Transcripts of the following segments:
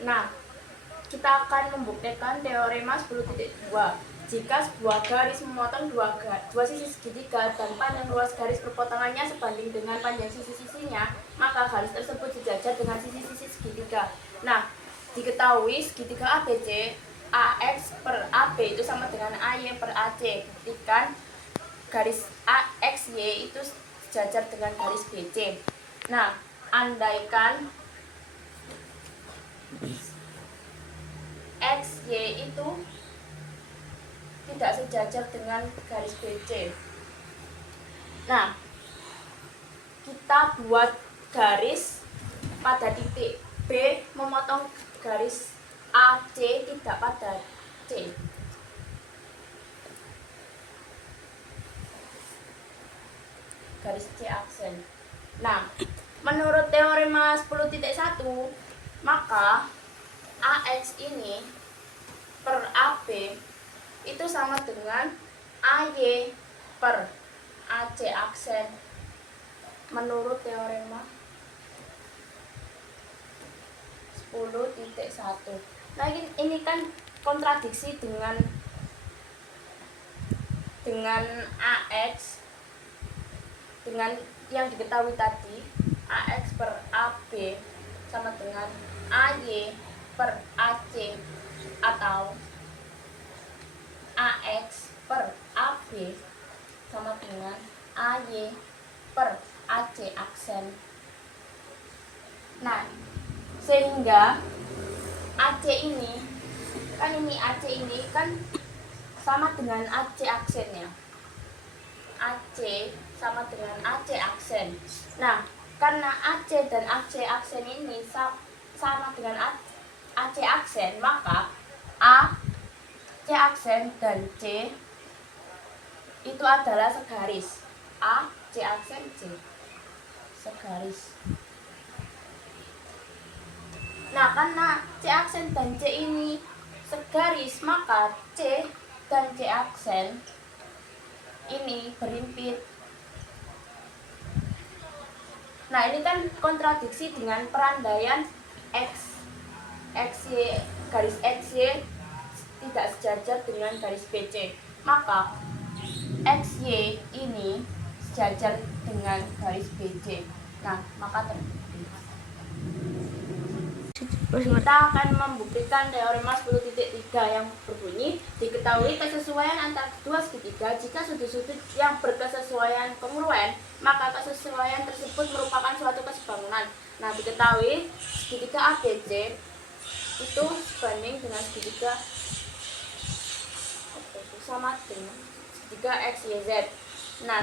Nah, kita akan membuktikan teorema 10.2. Jika sebuah garis memotong dua sisi segitiga dan panjang luas garis perpotongannya sebanding dengan panjang sisi-sisinya, maka garis tersebut sejajar dengan sisi-sisi segitiga. Nah, diketahui segitiga ABC AX per AB itu sama dengan AY per AC. Buktikan garis AXY itu sejajar dengan garis BC. Nah, andaikan XY itu tidak sejajar dengan garis BC. Nah, kita buat garis pada titik B memotong garis AC tidak pada C. Garis C aksen. Nah, menurut teorema 10.1, maka AX ini per AB itu sama dengan AY per AC aksen menurut teorema 10.1. Nah, ini kan kontradiksi dengan AX dengan yang diketahui tadi, AX per AB sama dengan AY per AC atau AX per AB sama dengan AY per AC aksen. Nah, sehingga AC ini kan sama dengan AC aksennya. AC sama dengan AC aksen. Nah, karena AC dan AC aksen ini sama dengan AC aksen, maka A, C aksen dan C itu adalah segaris. A, C aksen, C segaris. Nah, karena C aksen dan C ini segaris, maka C dan C aksen ini berimpit. Nah, ini kan kontradiksi dengan perandaian XY, garis XY tidak sejajar dengan garis BC. Maka XY ini sejajar dengan garis BC. Nah, maka terbukti. Kita akan membuktikan teorema 10.3 yang berbunyi, diketahui kesesuaian antara kedua segitiga. Jika sudut-sudut yang berkesesuaian kongruen, maka kesesuaian tersebut merupakan suatu kesebangunan. Nah, diketahui segitiga ABC itu sebanding dengan segitiga sama dengan segitiga XYZ. Nah,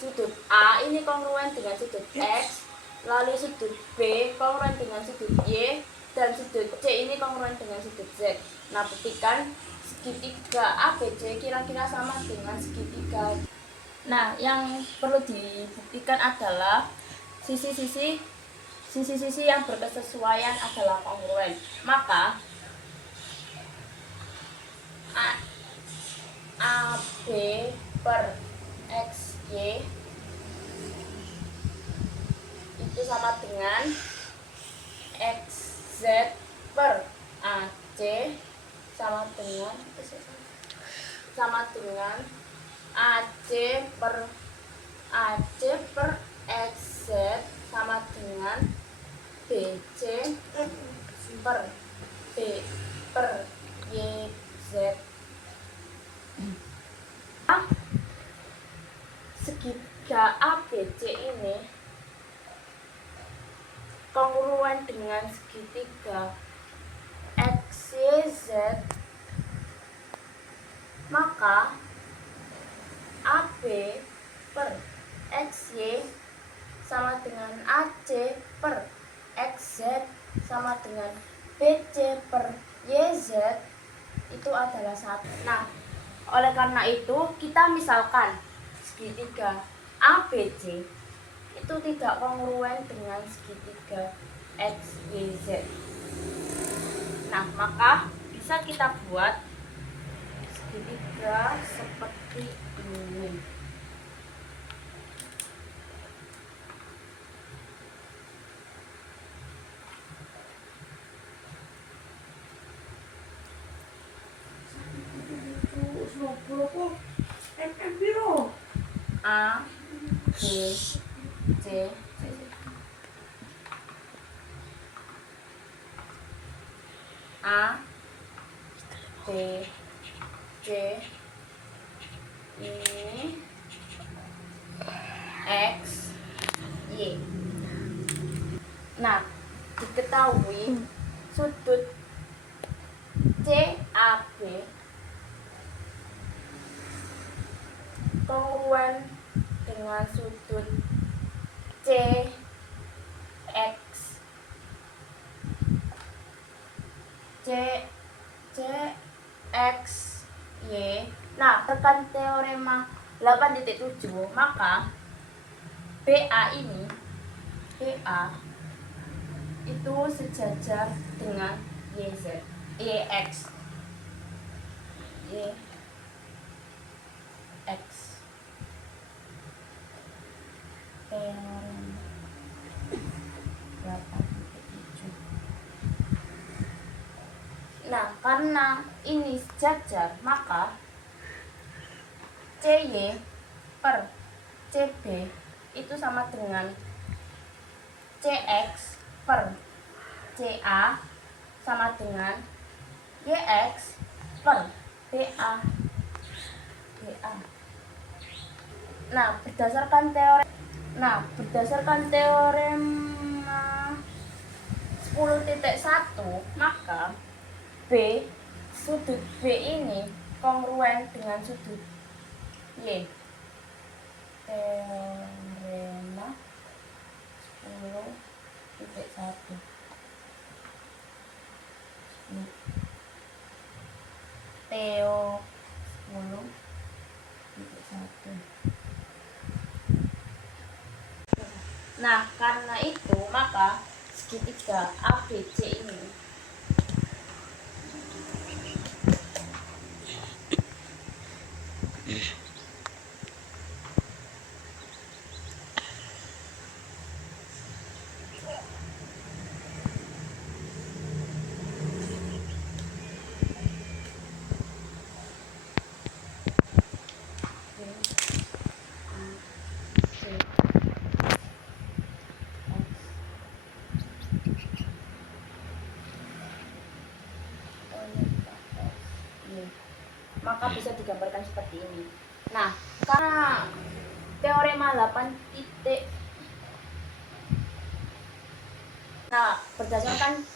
sudut A ini kongruen dengan sudut X, lalu sudut B kongruen dengan sudut Y, dan sudut C ini kongruen dengan sudut Z. Nah, buktikan segitiga ABC kira-kira sama dengan segitiga. Nah, yang perlu dibuktikan adalah sisi-sisi yang berkesesuaian adalah kongruen. Maka AB per XY itu sama dengan XZ per AC sama dengan AC per XZ sama dengan BC per YZ. Segitiga ABC ini kongruen dengan segitiga XYZ, maka AB per XY sama dengan AC per XZ sama dengan BC per YZ itu adalah satu. Nah, oleh karena itu kita misalkan segitiga ABC itu tidak kongruen dengan segitiga XYZ. Nah, maka bisa kita buat segitiga seperti ini. A B C A B C ini X Y. Nah, diketahui sudut CAB kongruen dengan sudut CX Y. Nah, tekan teorema 8.7, maka BA itu sejajar dengan YX. Teorema 8.7. Nah, karena ini sejajar, maka CY per CB itu sama dengan CX per CA sama dengan YX per BA. Nah, berdasarkan teorema 10.1, maka sudut B ini kongruen dengan sudut Y. Teorema 10.1. Teo 10.1. Nah, karena itu maka segitiga ABC ini maka bisa digambarkan seperti ini. Nah, karena teorema 8 titik, nah berdasarkan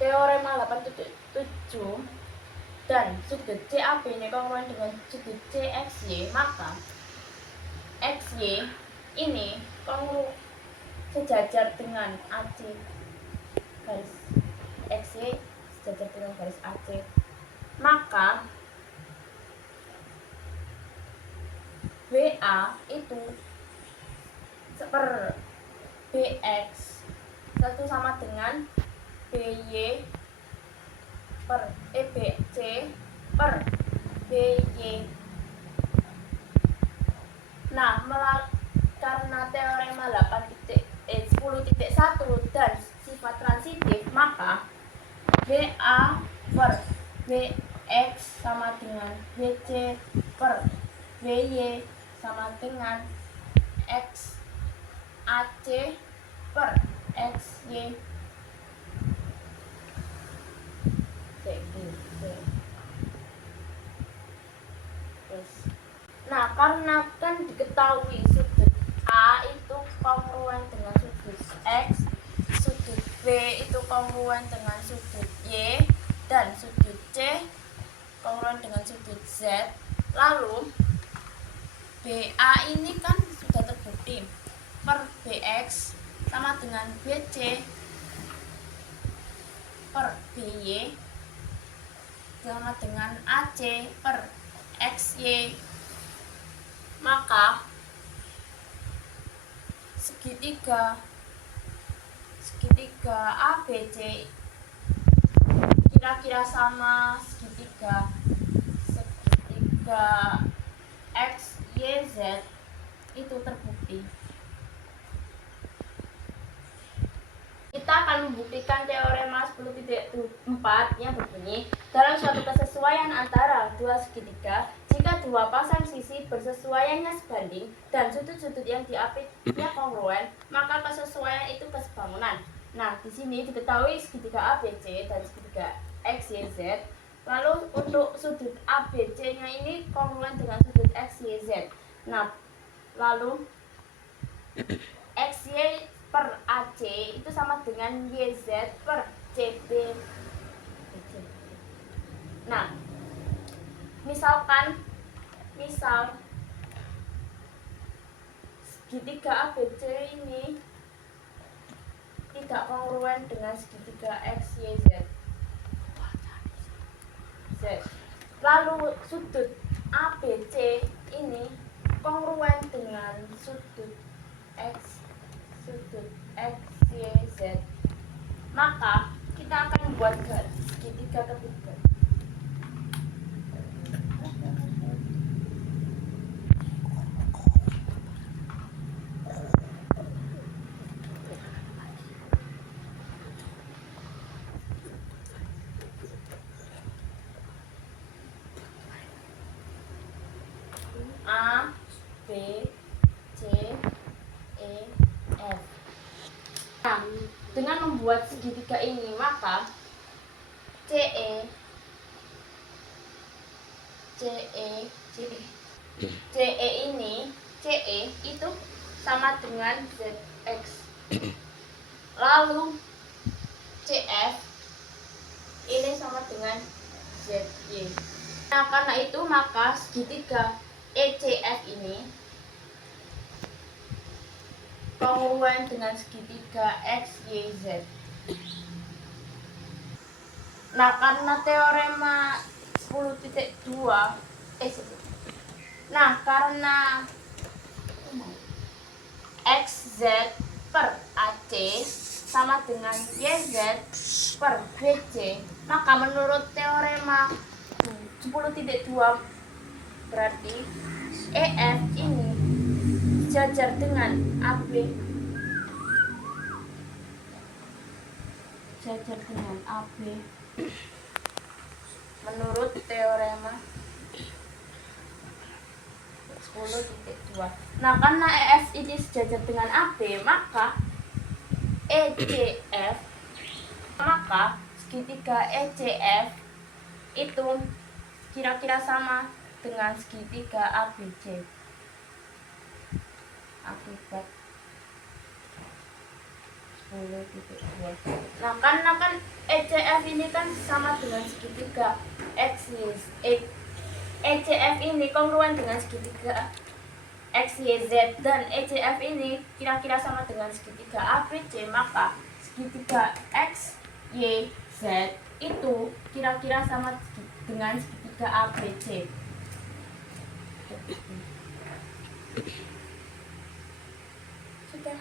teorema 8.7 dan sudut CAB ini kongruen dengan sudut CXY, maka XY ini sejajar dengan AC garis XY sejajar dengan garis AC, maka BA itu per BX satu sama dengan BY per BC per BY. Nah, karena teorema 10.1 dan sifat transitif, maka BA per BX sama dengan BC per BY sama dengan X AC per XY. Nah, karena kan diketahui sudut A itu kongruen dengan sudut X, sudut B itu kongruen dengan sudut Y, dan sudut C kongruen dengan sudut Z, lalu BA ini kan sudah terbukti per BX sama dengan BC per BY sama dengan AC per XY, maka segitiga ABC kira-kira sama segitiga XYZ itu terbukti. Kita akan membuktikan teorema 10.4 yang berbunyi, dalam suatu kesesuaian antara dua segitiga, jika dua pasang sisi bersesuaiannya sebanding dan sudut-sudut yang diapitnya kongruen, maka kesesuaian itu kesebangunan. Nah, di sini diketahui segitiga ABC dan segitiga XYZ. Lalu untuk sudut ABC-nya ini kongruen dengan sudut XYZ. Nah, lalu XY per AC itu sama dengan YZ per CB. Nah, misal segitiga ABC ini tidak kongruen dengan segitiga XYZ. Lalu sudut ABC ini kongruen dengan sudut XYZ, maka kita akan membuat garis segitiga ketiga. A, B, C, E, F. Nah, dengan membuat segitiga ini, maka CE ini CE itu sama dengan ZX. Lalu CF ini sama dengan ZY. Nah, karena itu maka segitiga ECF ini kongruen dengan segitiga XYZ. Nah, karena teorema 10.2 karena XZ per AC sama dengan YZ per BC, maka menurut teorema 10.2 berarti EF ini sejajar dengan AB. Menurut teorema 10.2. Nah, karena EF ini sejajar dengan AB, maka ECF, maka segitiga ECF itu kira-kira sama dengan segitiga ABC. Akibat 10.2. Nah, karena kan ECF ini kan sama dengan segitiga XYZ. ECF ini kongruen dengan segitiga XYZ dan ECF ini kira-kira sama dengan segitiga ABC, maka segitiga XYZ itu kira-kira sama dengan segitiga ABC. Sudah.